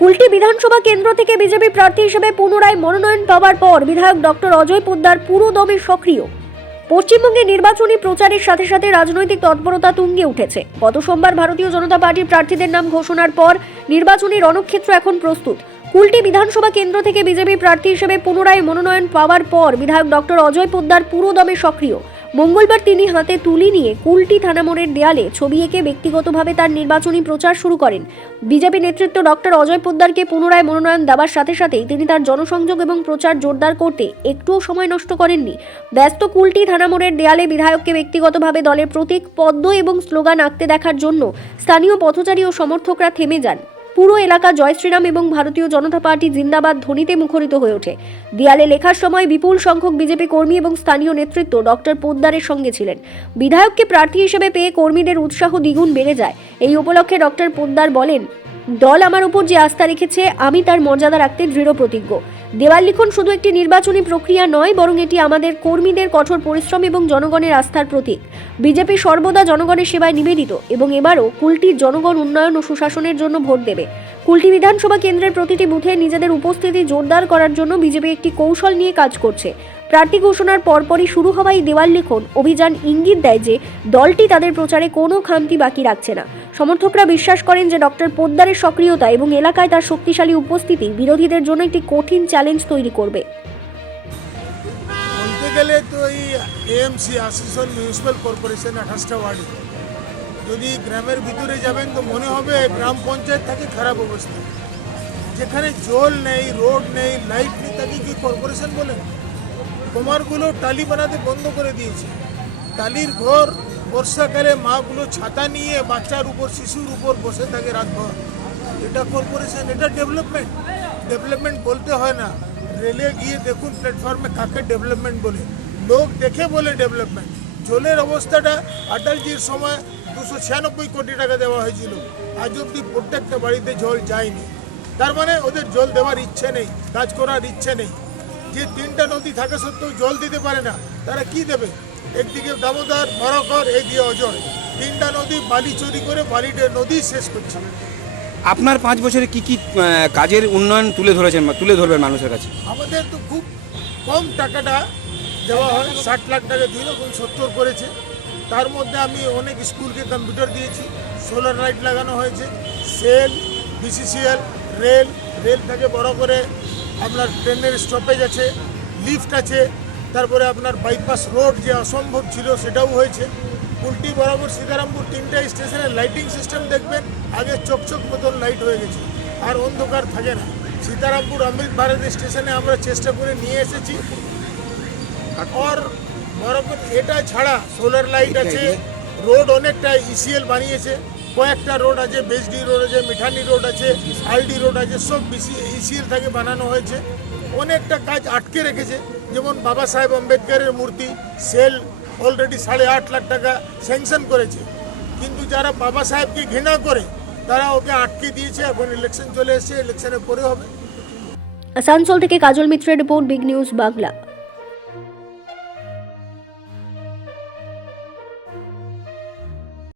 কুলটি বিধানসভা কেন্দ্র থেকে বিজেপি প্রার্থী হিসেবে পুনরায় মনোনয়ন পাওয়ার পর বিধায়ক ডক্টর অজয় পোদ্দার পুরো দমে সক্রিয়। পশ্চিমবঙ্গে নির্বাচনী প্রচারের সাথে সাথে রাজনৈতিক তৎপরতা তুঙ্গে উঠেছে। গত সোমবার ভারতীয় জনতা পার্টির প্রার্থীদের নাম ঘোষণার পর নির্বাচনী রণক্ষেত্র এখন প্রস্তুত। কুলটি বিধানসভা কেন্দ্র থেকে বিজেপি প্রার্থী হিসেবে পুনরায় মনোনয়ন পাওয়ার পর বিধায়ক ডক্টর অজয় পোদ্দার পুরো দমে সক্রিয়। মঙ্গলবার তিনি হাতে তুলি নিয়ে কুলটি থানা মোড়ের দেয়ালে ছবি এঁকে ব্যক্তিগতভাবে তার নির্বাচনী প্রচার শুরু করেন। বিজেপি নেতৃত্ব ডক্টর অজয় পোদ্দারকে পুনরায় মনোনয়ন দেওয়ার সাথে সাথেই তিনি তার জনসংযোগ এবং প্রচার জোরদার করতে একটুও সময় নষ্ট করেননি। ব্যস্ত কুলটি থানা মোড়ের দেয়ালে বিধায়ককে ব্যক্তিগতভাবে দলের প্রতীক পদ্ম এবং স্লোগান আঁকতে দেখার জন্য স্থানীয় পথচারী ও সমর্থকরা থেমে যান। পুরো এলাকা জয় শ্রীরাম এবং ভারতীয় জনতা পার্টি জিন্দাবাদ ধ্বনিতে মুখরিত হয়ে ওঠে। দেয়ালে লেখার সময় বিপুল সংখ্যক বিজেপি কর্মী এবং স্থানীয় নেতৃত্ব ডক্টর পোদ্দারের সঙ্গে ছিলেন। বিধায়ককে প্রার্থী হিসেবে পেয়ে কর্মীদের উৎসাহ দ্বিগুণ বেড়ে যায়। এই উপলক্ষে ডক্টর পোদ্দার বলেন, দল আমার উপর যে আস্থা রেখেছে আমি তার মর্যাদা রাখতে দৃঢ় প্রতিজ্ঞ। দেওয়াল লিখন শুধু একটি নির্বাচনী প্রক্রিয়া নয়, বরং এটি আমাদের কর্মীদের কঠোর পরিশ্রম এবং জনগণের আস্থার প্রতীক। বিজেপি সর্বদা জনগণের সেবায় নিবেদিত এবং এবারও কুলটির জনগণ উন্নয়ন ও সুশাসনের জন্য ভোট দেবে। কুলটি বিধানসভা কেন্দ্রের প্রতিটি বুথে নিজেদের উপস্থিতি জোরদার করার জন্য বিজেপি একটি কৌশল নিয়ে কাজ করছে। প্রার্থী ঘোষণার পরপরই শুরু হওয়া এই দেওয়াল লিখন অভিযান ইঙ্গিত দেয় যে দলটি তাদের প্রচারে কোনো খামতি বাকি রাখছে না। সমর্থকরা বিশ্বাস করেন যে ডক্টর পোদ্দারের সক্রিয়তা এবং এলাকায় তার শক্তিশালী উপস্থিতি বিরোধীদের জন্য একটি কঠিন চ্যালেঞ্জ তৈরি করবে। বলতে গেলে তো এই এএমসি আসানসোল মিউনিসিপ্যাল কর্পোরেশন 28টা ওয়ার্ডে যদি গ্রামের ভিতরে যাবেন তো মনে হবে গ্রাম পঞ্চায়েত থাকে খারাপ অবস্থা। যেখানে জল নেই, রোড নেই, লাইট নেই, তাকে কি কর্পোরেশন বলেন? কুমারগুলো টালি বানাতে বন্ধ করে দিয়েছে। টালির ঘর, বর্ষাকালে মাগুলো ছাতা নিয়ে বাচ্চার উপর, শিশুর উপর বসে থাকে রাতভর। এটা কর্পোরেশন? এটা ডেভেলপমেন্ট? ডেভেলপমেন্ট বলতে হয় না, রেলে গিয়ে দেখুন প্ল্যাটফর্মে কাকে ডেভেলপমেন্ট বলে, লোক দেখে বলে ডেভেলপমেন্ট। জলের অবস্থাটা অটলজির সময় 296 কোটি টাকা দেওয়া হয়েছিল, আজ অব্দি প্রত্যেকটা বাড়িতে জল যায়নি। তার মানে ওদের জল দেওয়ার ইচ্ছে নেই, কাজ করার ইচ্ছে নেই। যে 3টা নদী থাকা সত্ত্বেও জল দিতে পারে না, তারা কি দেবে? একদিকে দামোদর, মরকর, এইদিকে অজয়, 3টা নদী বালি চুরি করে বালিটা নদী শেষ করছে। আপনার 5 বছরে কি কাজের উন্নয়ন তুলে ধরবেন মানুষের কাছে? আমাদের তো খুব কম টাকাটা দেওয়া হয়, 60 লাখ টাকা দিল এবং 70 করেছে। তার মধ্যে আমি অনেক স্কুলকে কম্পিউটার দিয়েছি, সোলার লাইট লাগানো হয়েছে, সেল, বিসিসিএল, রেল থেকে বড় করে আপনার ট্রেনের স্টপেজ আছে, লিফট আছে, তারপরে আপনার বাইপাস রোড যে অসম্ভব ছিল সেটাও হয়েছে। কুলটি বরাবর সীতারামপুর 3টা স্টেশনে লাইটিং সিস্টেম দেখবেন, আগে চকচক মতন লাইট হয়ে গেছে, আর অন্ধকার থাকে না। সীতারামপুর অমৃত ভারত স্টেশনে আমরা চেষ্টা করে নিয়ে এসেছি। আর বরাবর এটা ছাড়া সোলার লাইট আছে, রোড অনেকটা ইসিএল বানিয়েছে, কয়েকটা রোড আছে, বেসডি রোড আছে, মিঠানি রোড আছে, আলডি রোড আছে, সব ইসিএল থেকে বানানো হয়েছে। অনেকটা কাজ আটকে রেখেছে, যেমন বাবা সাহেব আম্বেদকরের মূর্তি সেল অলরেডি 8.5 লাখ টাকা স্যাংশন করেছে, কিন্তু যারা বাবা সাহেবকে ঘৃণা করে তারা ওকে আটকে দিয়েছে। এখন ইলেকশন চলে এসেছে, ইলেকশনের পরে হবে। আসানসোল থেকে কাজল মিত্রের রিপোর্ট, বিগ নিউজ বাংলা।